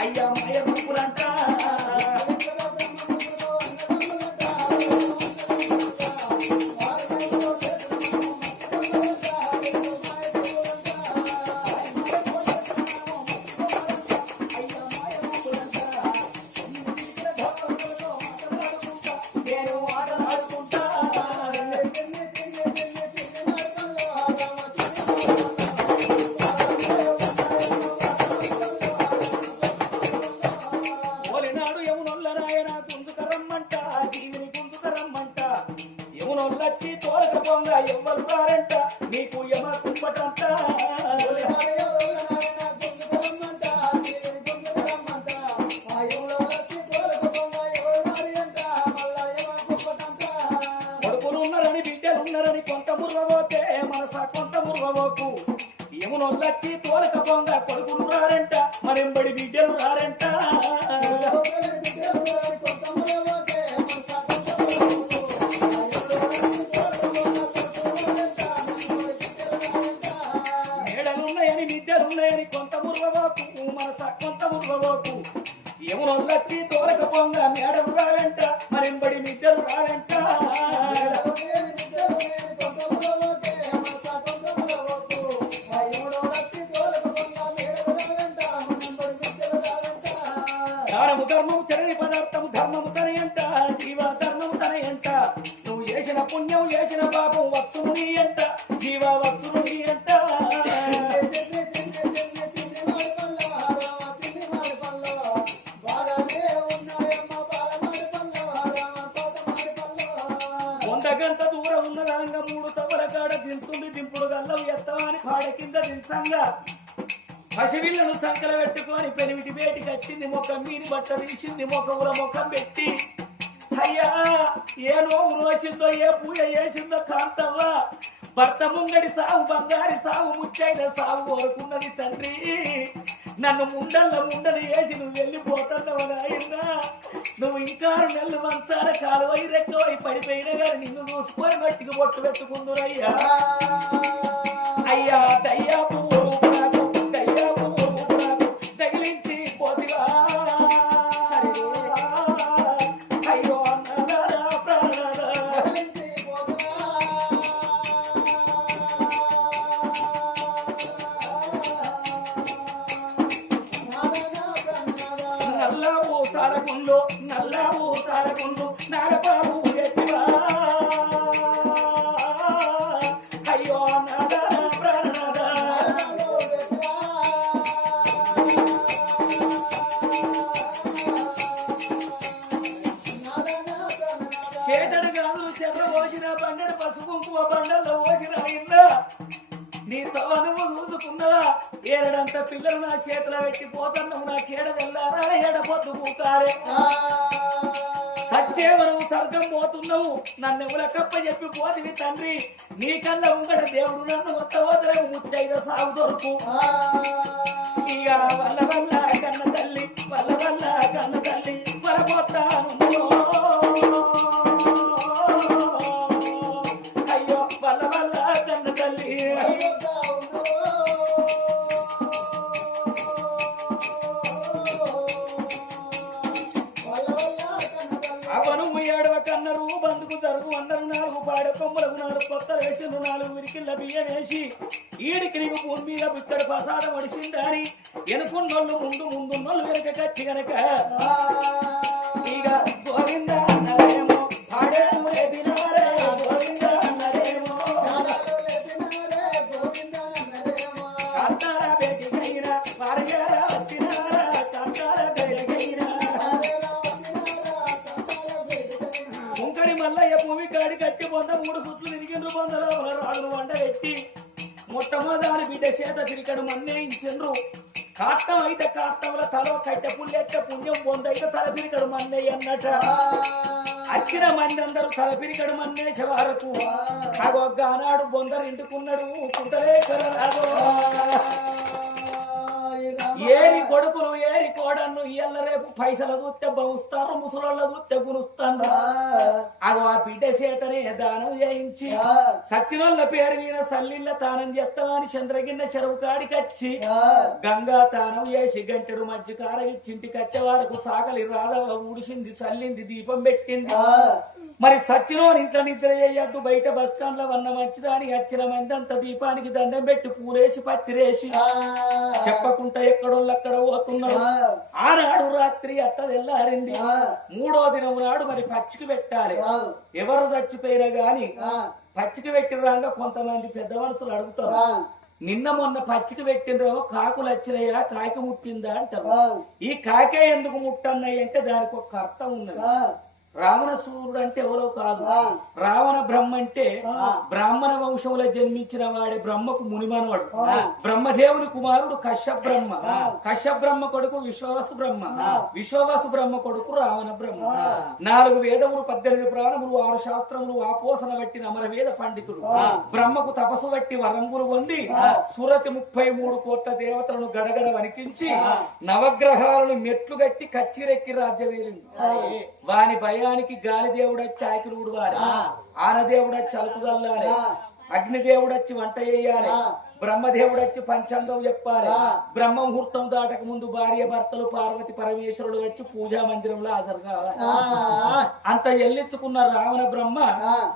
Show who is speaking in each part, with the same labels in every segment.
Speaker 1: అయ్యా ముర్రబోకు తోలక పొంగ కొడుకులు రారంట మరెంబడి బిడ్డలు రారంట. మేడలున్నాయని మిద్దెలున్నాయని కొంత ముర్రబోకు మనస కొంత ముర్రబోకు యమునొల్లచ్చి తోలకపోంగ మేడలు రారంట. మరెంబడి మిద్దెలు రారంట. పుణ్యం చేసిన పాపం వస్తువు నీ అంట జీవ వస్తువు నీ అంట. వంద గంట దూరం ఉన్నదాంగా మూడు తవ్వల కాడ దింతుంది దింపుడు గల్లం ఎత్తమని పాడ కింద దించంగా. పసివిళ్ళను సంకల పెట్టుకొని పెనిమిటి బేటికి కట్టింది మొక్క మీని బట్ట తీసింది మొక్క ఊర ముఖం పెట్టి. అయ్యా ఏ నోవు వచ్చిందో ఏ పూజ చేసిందో కాంతవ్వ. భర్త ముంగడి సాగు బంగారి సాగు ముచ్చైన సాగు కోరుకున్నది తండ్రి. నన్ను ముండల్ల ముండలు వేసి నువ్వు వెళ్ళిపోతున్నావు నాయనా. నువ్వు ఇంకా నెలలు మంచాల కాలువై రెక్కవై పడిపోయిన గారు నిన్ను చూసుకొని గట్టికి బొట్టు పెట్టుకుందురయ్యా. అయ్యా దయ్యాపు కుంకుమ బండల్లో పోసిన నీ తవ నువ్వు చూసుకున్నదా ఏరడంత పిల్లలు నా చేతిలో పెట్టి పోతున్నావు నా కేడ వెళ్ళారా ఏడపోతు పూకారే సత్యేవను స్వర్గం పోతున్నావు. నన్ను ఎవల కప్ప చెప్పి పోతివి తండ్రి. నీకన్నా ఉంగడ దేవుడు నన్ను కొత్త వదలవు ముత్తైద సాగు దొరుకు. ఇక వల్ల వల్ల కన్న ఈడికి నీకు భూమి మీద బిత్తడి ప్రసాదం వడిసిందని ఎనుకున్నోళ్ళు ముందు ముందున్నోళ్ళు వెనక కచ్చి గనక చేత తిరిగడు మన్నేయించండ్రు కాట్టం అయితే కాట్టంలో తలో కట్టె పుల్లెత్తే పుణ్యం పొందైతే తల పిరికడు మన్నయ్య అన్నట. అచ్చిన మంది అందరూ తల పిరికడు మన్నేస వరకు అగొగ్గ ఆనాడు బొందరు ఇంటుకున్నాడు కుంటలేశ్వర రాఘవ ఏరి కొడుకులు ఏరి కోడన్ను ఇయ్యాల రేపు పైసలు చూస్తే బవుస్తాను ముసలోళ్ళ చూస్తే గురుస్తాను అగో ఆ బిడ్డ చేతనే దానం చేయించి సచ్చినోళ్ళ పేరు మీద సల్లిళ్ళ తానం చేస్తామని చంద్రగిన్న చెరువు కాడికచ్చి గంగా తానం చేసి గంటెడు మధ్య కారగిచ్చి ఇంటికి వచ్చే వరకు సాగలి రాధవ ఊడిసింది చల్లింది దీపం పెట్టింది. మరి సచ్చినోని ఇంట్లో నిద్ర చేయొద్దు బయట బస్ స్టాండ్లో వన్న మంచిదాని వచ్చిన మంది అంత దీపానికి దండం పెట్టి పూలేసి పత్తిరేసి చెప్పకుండా ఎక్కడోళ్ళు అక్కడ పోతున్నారు. ఆనాడు రాత్రి అట్ట తెల్లారింది. మూడో దినం నాడు మరి పచ్చికి పెట్టాలి. ఎవరు చచ్చిపోయినా గాని పచ్చికి పెట్టిన రాగా కొంతమంది పెద్ద మనుషులు అడుగుతారు. నిన్న మొన్న పచ్చికి పెట్టినరేమో కాకులు వచ్చినాయా కాకి ముట్టిందా అంటారు. ఈ కాకే ఎందుకు ముట్టన్నాయి అంటే దానికి ఒక అర్థం ఉన్నది. రావణ సూర్యుడు అంటే ఎవరో కాదు. రావణ బ్రహ్మ అంటే బ్రాహ్మణ వంశంలో జన్మించిన వాడే బ్రహ్మకు మునిమనవాడు బ్రహ్మదేవుని కుమారుడు కశ్యప బ్రహ్మ కశ్యప బ్రహ్మ కొడుకు విశ్వవసు బ్రహ్మ. విశ్వవసు బ్రహ్మ కొడుకు రావణ బ్రహ్మ. నాలుగు వేదములు పద్దెనిమిది ప్రాణములు ఆరు శాస్త్రములు ఆపోసన పట్టిన అమర వేద పండితుడు. బ్రహ్మకు తపస్సు పట్టి వరంగులు పొంది సూరతి ముప్పై మూడు కోట్ల దేవతలను గడగడ వణికించి నవగ్రహాలను మెట్లు గట్టి కచ్చిరెక్కి రాజ్యవేలింది. వాని భయానికి గాలి దేవుడు వచ్చి ఆకిలు ఉడవాలి ఆనదేవుడు వచ్చి అలుపు చల్లాలి అగ్నిదేవుడు వచ్చి వంట చేయాలి. బ్రహ్మదేవుడు వచ్చి పంచాంగం చెప్పాలి. బ్రహ్మ ముహూర్తం దాటక ముందు భార్య భర్తలు పార్వతి పరమేశ్వరుడు వచ్చి పూజా మందిరంలో హాజరు కావాలి. అంత ఎల్లించుకున్న రావణ బ్రహ్మ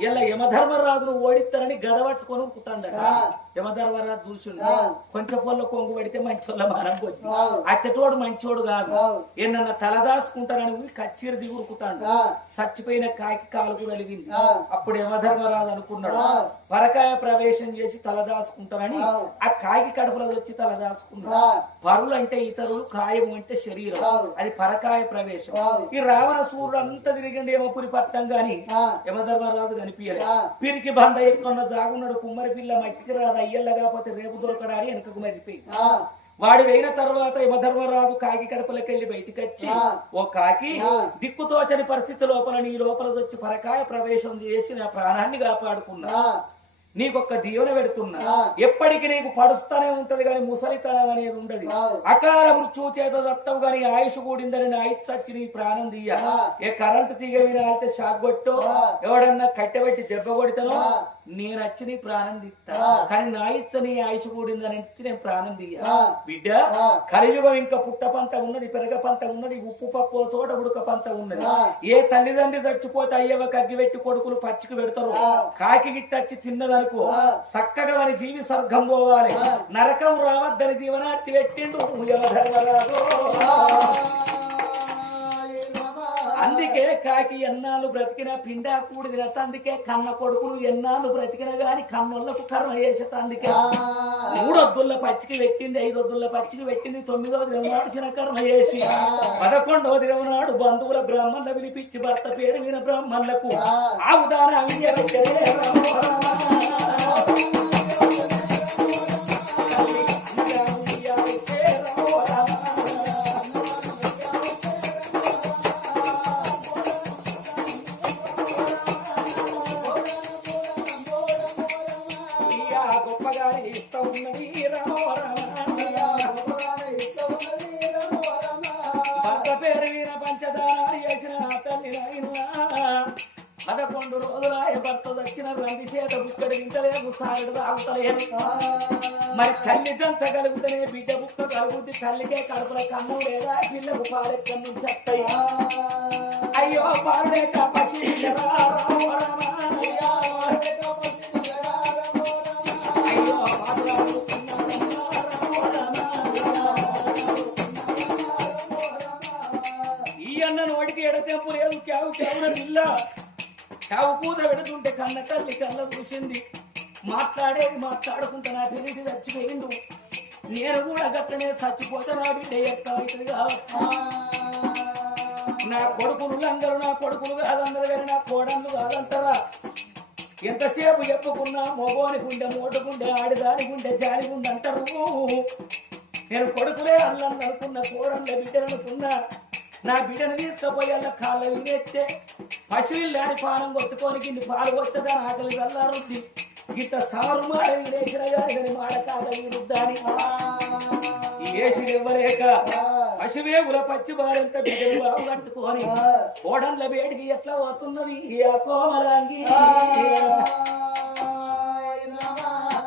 Speaker 1: ఇలా యమధర్మరాజును ఓడిస్తారని గద పట్టుకొని ఉరుకుతాండట యమధర్మరాజు చూసిండు. కొంచెం పొల్ల కొంగు పడితే మంచోళ్ళ మానం పోయి అచ్చటోడు మంచోడు కాదు. ఏమన్నా తలదాసుకుంటారని కచ్చీరు దిగి ఉరుకుతాడు. చచ్చిపోయిన కాకి కాలుకు వెలిగింది. అప్పుడు యమధర్మరాజు అనుకున్నాడు. పరకాయ ప్రవేశం చేసి తలదాసుకుంటారని ఆ కాకి కడుపులో వచ్చి తలదాసుకున్నాడు పరులు అంటే ఇతరులు కాయము అంటే శరీరం. అది పరకాయ ప్రవేశం. ఈ రావణ సూర్యుడు అంతా తిరిగిండి యమపురి పట్టం గాని యమధర్మరాజు కనిపించలే పిరికి బంద ఎక్కున్న దాగున్నాడు కుమ్మరి పిల్ల మట్టికి రాదు అయ్యల్ల కాకపోతే రేపు దొరకడాని వెనకకు మరిపోయి. వాడు అయిన తర్వాత యమధర్మరాజు కాకి కడపలకి వెళ్ళి బయటికి వచ్చి ఓ కాకి దిక్కుతోచని పరిస్థితి లోపల నీ లోపల వచ్చి పరకాయ ప్రవేశం చేసి నా ప్రాణాన్ని కాపాడుకున్నా. నీకొక్క దీవెన పెడుతున్నా. ఎప్పటికి నీకు పడుస్తానే ఉంటది కానీ ముసలితనం అనేది ఉండదు. అకాల మృత్యువు చేత దత్తవు కానీ ఆయుష్ కూడిందని నా ఆయుష్ చచ్చి నీ ప్రాణం తీయ. ఏ కరెంటు తీగ వినాలితే షాక్ కొట్టో. ఎవడన్నా కట్టెబెట్టి దెబ్బ కొడితేనో నేను వచ్చి నీ ప్రాణం తీస్తా. కానీ నా ఇచ్చ నీ ఆయుష్ కూడిందని వచ్చి నేను ప్రాణం తీయ. బిడ్డ కలియుగం ఇంకా పుట్ట పంత ఉన్నది పెరగ పంత ఉన్నది ఉప్పు పప్పు చోట ఉడక పంత ఉన్నది. ఏ తల్లిదండ్రి చచ్చిపోతే అయ్యవ కగ్గి పెట్టి కొడుకులు పచ్చికి పెడతారు. కాకి గిట్టచ్చి తిన్నదనుకో చక్కగా మన జీవి స్వర్గం పోవాలి. నరకం రావద్దని దీవనార్తి పెట్టిండు. అందుకే కాకి ఎన్నాళ్ళు బ్రతికిన పిండా కూడి తినట అందుకే కన్న కొడుకులు ఎన్నాళ్ళు బ్రతికిన గాని కన్నోళ్ళకు కర్మ చేసేట అందుకే మూడొద్దుల పచ్చికి పెట్టింది ఐదొద్దుల పచ్చికి పెట్టింది తొమ్మిదో దిననాడు చిన్న కర్మ చేసి. పదకొండవ దిననాడు బంధువుల బ్రాహ్మణుల పిలిపించి భర్త పేరు విన బ్రాహ్మణులకు. ఆ. తింటలేదు మరి తల్లి దంచగలుగుతనే బిడ్డ బుక్క కలుగుద్ది తల్లికే కడుపుల కన్ను లేదా పిల్లకు పాలెక్కడి నుంచి వస్తాయి. అయ్యో పాడే ఈ అన్న నోటికి ఎడతెంపు లేదు? కేవు కేవున పిల్ల. కావు కూత పెడుతుంటే కన్న తల్లి కళ్ళ చూసింది మాట్లాడేది మాట్లాడుకుంటా నా పెరిగి చచ్చిపోయిండు నేను కూడా గట్టనే చచ్చిపోతే నా బిడ్డ ఎక్క అవుతుంది నా కొడుకులు అందరూ నా కొడుకులు కాదందరూ కానీ నా కోడళ్ళు కాదంటారా? ఎంతసేపు చెప్పుకున్నా మొగోని గుండె మోటు గుండె ఆడిదాని గుండె జారి గుండె అంటారు. నేను కొడుకులే అల్లని అనుకున్న కోడళ్ళ బిడ్డలు అనుకున్నా. నా బిడ్డను తీసుకుపోయి కాళ్ళ వినేస్తే పశువులు దాని పానం కొట్టుకొని కింది పాలు కొట్టదా ఆకలి వెళ్ళారుంది ఇంత సారు మాడ వినేసిన గాని కానీ మాడ కాగలి వృద్ధాని. ఈ ఏసి ఇవ్వలేక పశువేగుల పచ్చి బారెంత బిడ్డలు బాగు కట్టుకొని కోడన్ల వేడికి ఎట్లా పోతున్నది? ఆ కోమలాంగి.